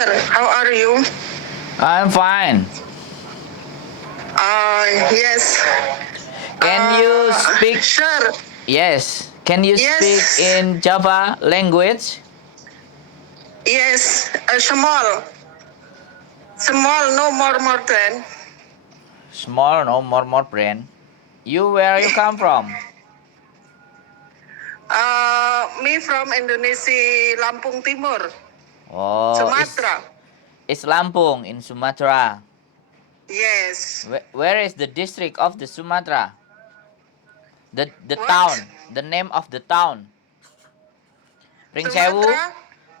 How are you? I'm fine. Yes. Can you speak? Sure. Yes. Can you speak Yes. in Java language? Yes. Small. Small. No more than. Small, no more brain. You where you come from? Me from Indonesia, Lampung Timur, Oh, Sumatera. it's Lampung in Sumatra. Yes. Where is the district of the Sumatra? The What? town. The name of the town. Pringsewu. Sumatera?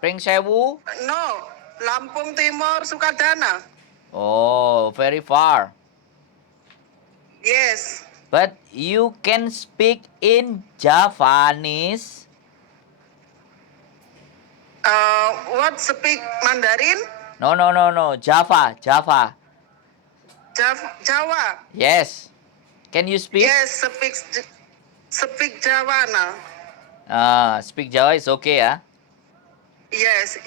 Pringsewu. No. Lampung Timur, Sukadana. Oh, very far. Yes. But you can speak in Javanese. What speak Mandarin? No. Java. Jawa. Yes. Can you speak? Yes. Speak Jawa now. Speak Java is okay, ah. Yes,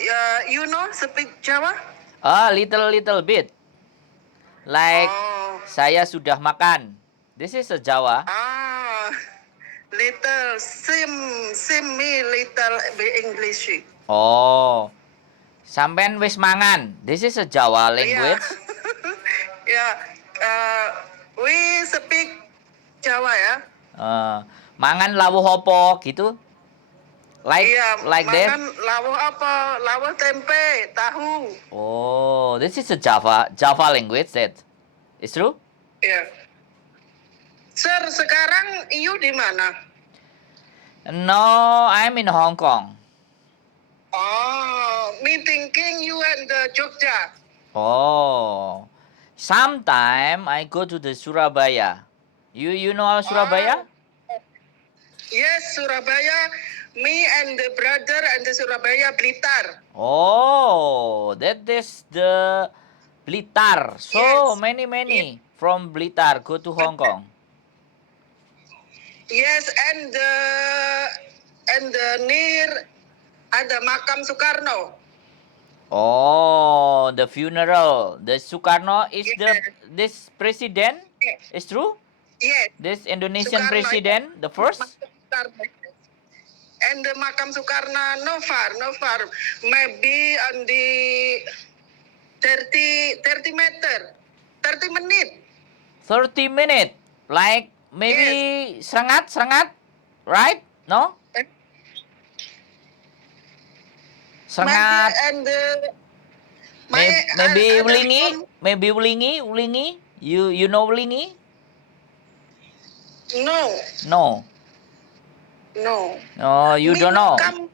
you know speak Java? Little bit. Like Oh, saya sudah makan. This is a Jawa. ah, little sim me little be English. Oh, sampean wis mangan. This is a Jawa Yeah, language. yeah. We speak Java ya. Uh, mangan lawuh opo gitu. Iya, Like that. mangan lawuh apa? Lawuh tempe, tahu. Oh, this is a Java language that. Is true? Ya. Sir, sekarang you di mana? No, I'm in Hong Kong. Oh, me thinking you and the Jogja. Oh, sometime I go to the Surabaya. You know Surabaya? Oh, yes, Surabaya. Me and the brother and the Surabaya Blitar. Oh, that is the Blitar. So Yes. many from Blitar go to Hong Kong. Yes, and near ada makam Soekarno. Oh, the funeral. The Sukarno is the Yes. this president. Is true? Yes. This Indonesian Soekarno. Yes. president, the first. Makam Soekarno. And the makam Soekarno no far. Maybe on the 30 meter. 30 menit. 30 minutes. Like Yes. maybe Serangat, right? No? Maybe Serangat. and my Maybe other Ulingi. phone. Maybe Ulingi. You know Ulingi? No. No. No. No, you Me don't no know.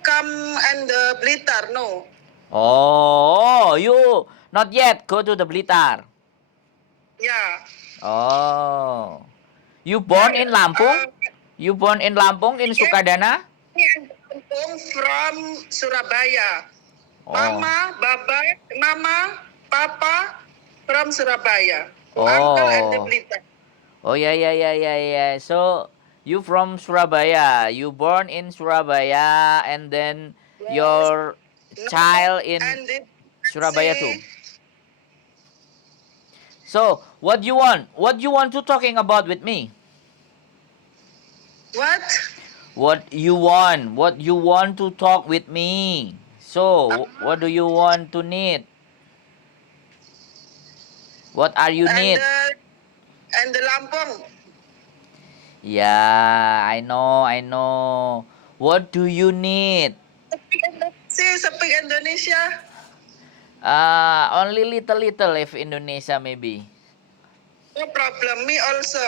come and Blitar, no. Oh, you not yet go to the Blitar. Yeah. Oh. You born in Lampung? Uh, You born in Lampung in yes, Sukadana? me and Kampung from Surabaya. Oh. Mama, Papa from Surabaya. Uncle and the Oh. Blitar. Oh yeah. So you from Surabaya. You born in Surabaya and then Yes. your No, child in and the Surabaya too. see So what you want? What you want to talking about with me? what? What you want? What you want to talk with me? So what do you want to need? What are you And need? the Lampung. Yeah, I know. What do you need? Speak Indonesia. Only little if Indonesia maybe. No problem. Me also,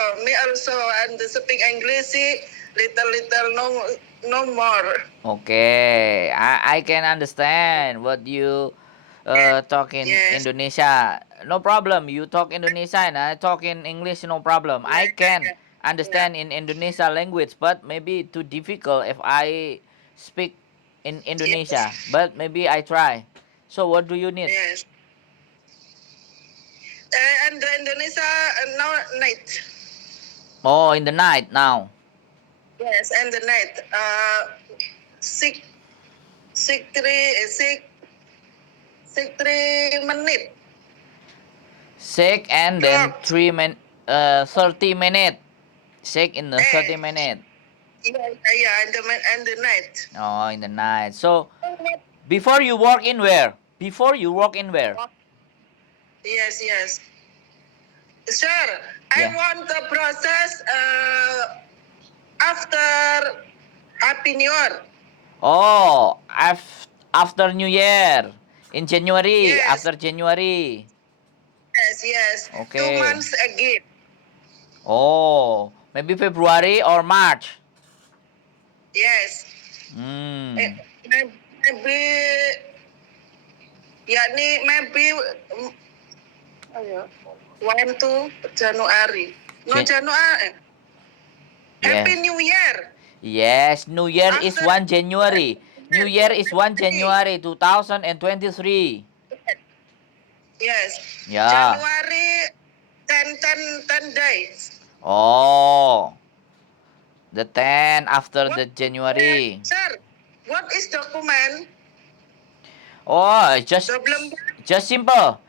and speak English. Little, no more. Okay, I can understand what you talk in Yes. Indonesia. No problem. You talk Indonesia and I talk in English. No problem. I can Yeah. understand in Indonesia language, but maybe too difficult if I speak in Yes. Indonesia. But maybe I try. So what do you need? Yes. And the Indonesia now night. Oh, in the night now. Yes, and the night. Six, six, three, six. 3 menit. Sick and then Short. 30 minutes. Sick in the 30 Eh, minutes. yeah, and the night. Oh, in the night. So before you work in where? Before you work in where? Yes, yes. Sir, I Yeah. want the process after Happy New Year. Oh, after New Year in January. Yes, After January. yes, yes. Two Okay. months again. Oh, maybe February or March. Yes. Hmm. Maybe, yakni maybe ayo, 1 to January. No, Jan- January. Happy yes. New Year. Yes, New Year is After 1 January. New Year is 1 January. January 2023. Yes. Yeah. January 10 days. Oh, the 10 after What, the January. sir? What is document? Oh, it's Problem. just simple.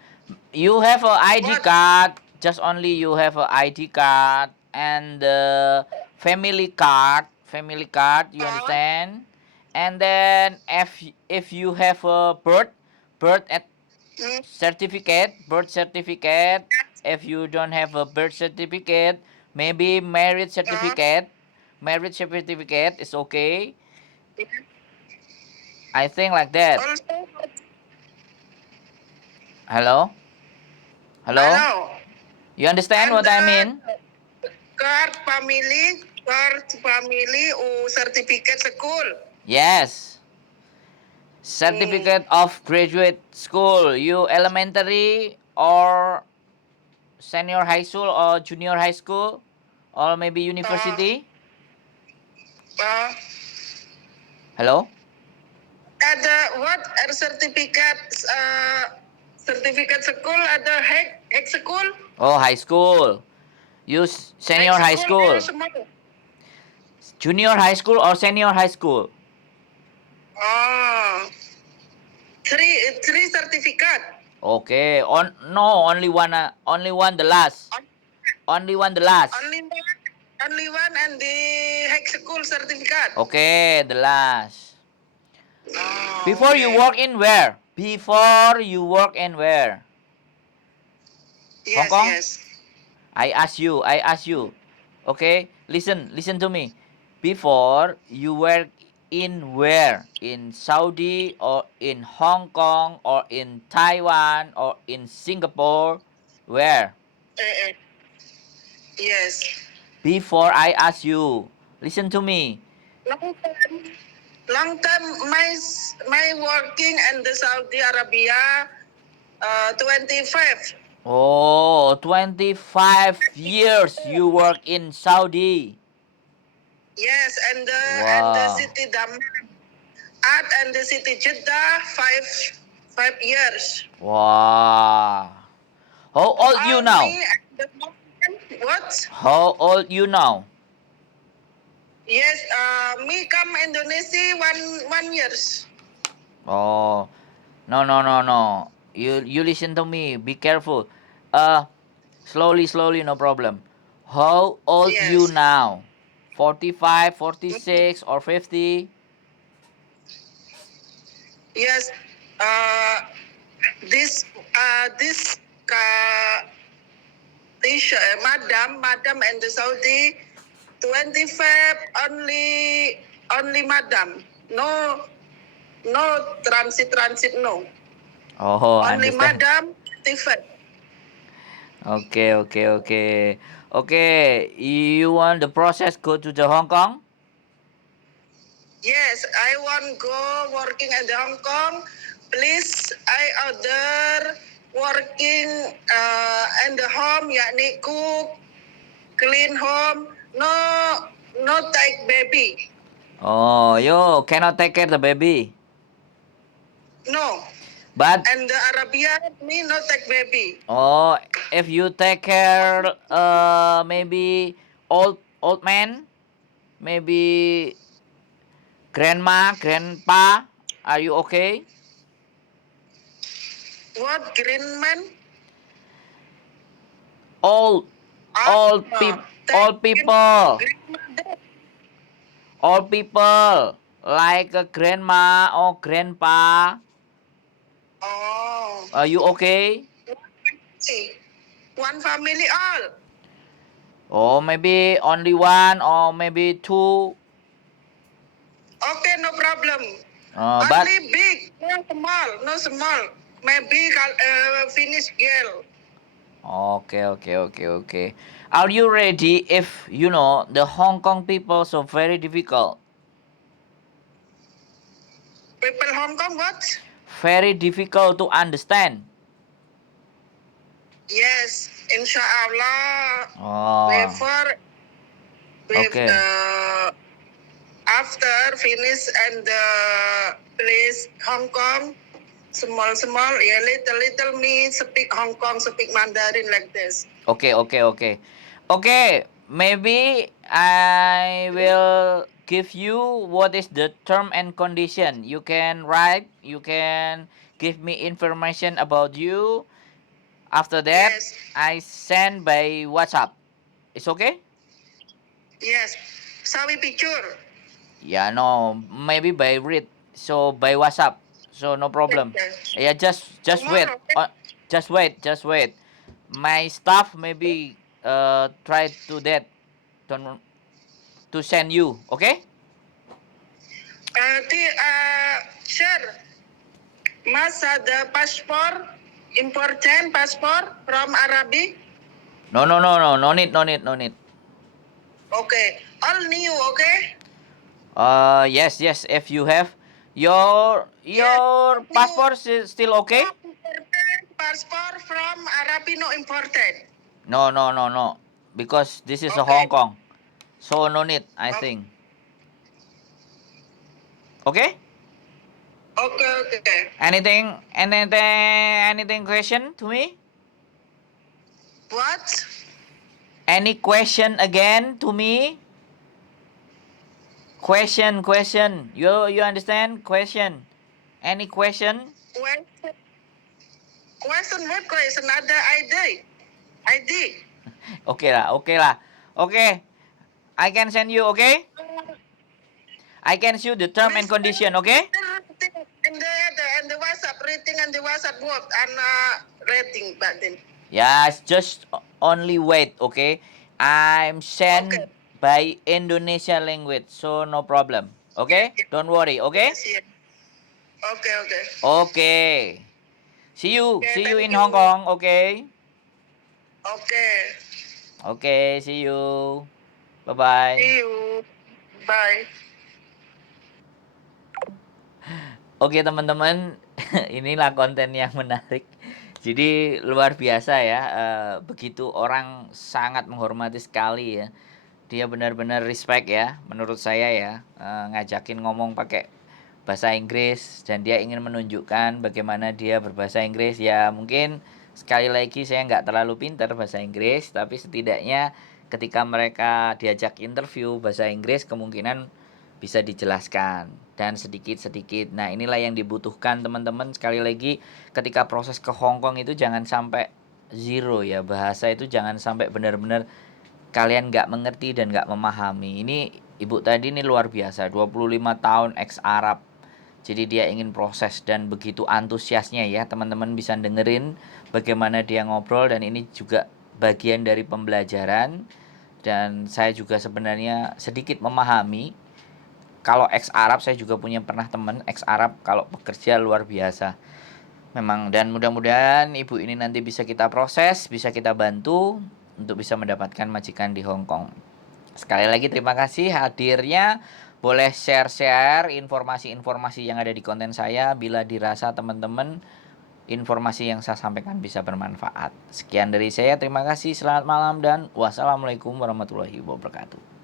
You have a ID What? card. Just only you have a ID card and the family card. Family card. You Oh, understand? And then if you have a birth at mm, birth certificate. If you don't have a birth certificate, maybe marriage oh, certificate. Marriage certificate is okay. I think like that. also, Hello? Hello? hello. You understand And what I mean? card family, certificate school. Yes. Mm, Certificate of graduate school. You elementary or senior high school or junior high school or maybe uh, university? uh, Hello? ada what? Ada certificate school, ada hack school. Oh, high school. Use Hack senior high school ada school. semua. Junior high school or senior high school? Oh, three certificate. Okay. Only one. Only one. The last. Only one. The last. Only one and the hack school certificate. Okay. The last. Oh, Before you okay. work in where? Before you work in where? Hong Yes, Kong. yes. I ask you. I ask you. Okay. Listen. Listen to me. Before you work in where? In Saudi or in Hong Kong or in Taiwan or in Singapore? Where? Eh, eh. Yes. Before I ask you, listen to me. Long time, long time. My working in the Saudi Arabia. 25. Oh, 25 years you work in Saudi. Yes, and the Wow. city Dammam. And the city Jeddah. 5 years. Wow. How old you All now? me and the what? How old you now? Yes, me come Indonesia 1 years. Oh, no, no, no, no. You listen to me. Be careful. Uh, slowly, no problem. How old you Yes. now? 45, 46, or 50? Yes. Uh, this madam and the Saudi 25 only madam. No transit no. Oh, I Only understand. madam 25. Okay. Okay, you want the process go to the Hong Kong? Yes, I want go working in the Hong Kong. Please, I order working in the home, yakni cook, clean home. No take baby. Oh, you cannot take care the baby. No. But And the Arabia, me no take baby. oh, if you take care, maybe old man, maybe grandma, grandpa, are you okay? What green man? Old Ah, thank old people. green mother. Old people like a grandma or grandpa. Oh, Are you okay? see, one family all. Or maybe only one or maybe two. Okay, no problem. But Only big, no small, no small. Maybe finish girl. okay. Are you ready? If you know the Hong Kong people so very difficult, People Hong Kong what? very difficult to understand. Yes, inshallah. Oh, Before with okay. after finish and place Hong Kong, small, yeah, little me speak Hong Kong, speak Mandarin like this. Okay. Okay, maybe I will give you what is the term and condition. You can write, you can give me information about you. After that, Yes, I send by WhatsApp. It's okay? yes. Sawi picture. Yeah, no, maybe by read. So by WhatsApp. So no problem. Okay. Yeah, just wait. Tomorrow, okay? Just wait. My staff maybe try to that to, to send you, okay? Sure. Mas ada paspor, important paspor from Arabic. No need. Okay. All new, okay? Yes, if you have Yes, your new. passport is still No okay? important paspor from Arabic, no important. No. Because this is a Hong Okay. Kong. So no need, I Okay, think. Okay? okay. Anything question to me? What? Any question again to me? Question. You understand? Question. Any question? Question, what question? Ada ID. ID. Okay lah. Okay. I can send you, okay? I can show the term and condition, okay? In the WhatsApp rating and the WhatsApp book and rating back then. Yes, just only wait, okay? I'm Okay. sent by Indonesia language, so no problem. Yes, Okay? yes, Don't worry, okay? yes. Okay. Okay. Okay, See you thank in Hong you. Kong, okay? Okay. Okay, see you. Bye-bye. See you. Bye. Oke teman-teman, inilah konten yang menarik. Jadi luar biasa ya, begitu orang sangat menghormati sekali ya. Dia benar-benar respect ya, menurut saya ya, ngajakin ngomong pakai bahasa Inggris dan dia ingin menunjukkan bagaimana dia berbahasa Inggris. Ya mungkin sekali lagi saya nggak terlalu pintar bahasa Inggris, tapi setidaknya ketika mereka diajak interview bahasa Inggris kemungkinan bisa dijelaskan dan sedikit-sedikit. Nah, inilah yang dibutuhkan teman-teman. Sekali lagi, ketika proses ke Hong Kong itu jangan sampai zero ya. Bahasa itu jangan sampai benar-benar kalian nggak mengerti dan nggak memahami. Ini ibu tadi ini luar biasa, 25 tahun ex Arab. Jadi dia ingin proses dan begitu antusiasnya ya. Teman-teman bisa dengerin bagaimana dia ngobrol dan ini juga bagian dari pembelajaran. Dan saya juga sebenarnya sedikit memahami kalau ex Arab. Saya juga punya pernah teman ex Arab, kalau bekerja luar biasa memang. Dan mudah-mudahan ibu ini nanti bisa kita proses, bisa kita bantu untuk bisa mendapatkan majikan di Hong Kong. Sekali lagi terima kasih hadirnya. Boleh share-share informasi-informasi yang ada di konten saya bila dirasa teman-teman informasi yang saya sampaikan bisa bermanfaat. Sekian dari saya, terima kasih, selamat malam dan wassalamualaikum warahmatullahi wabarakatuh.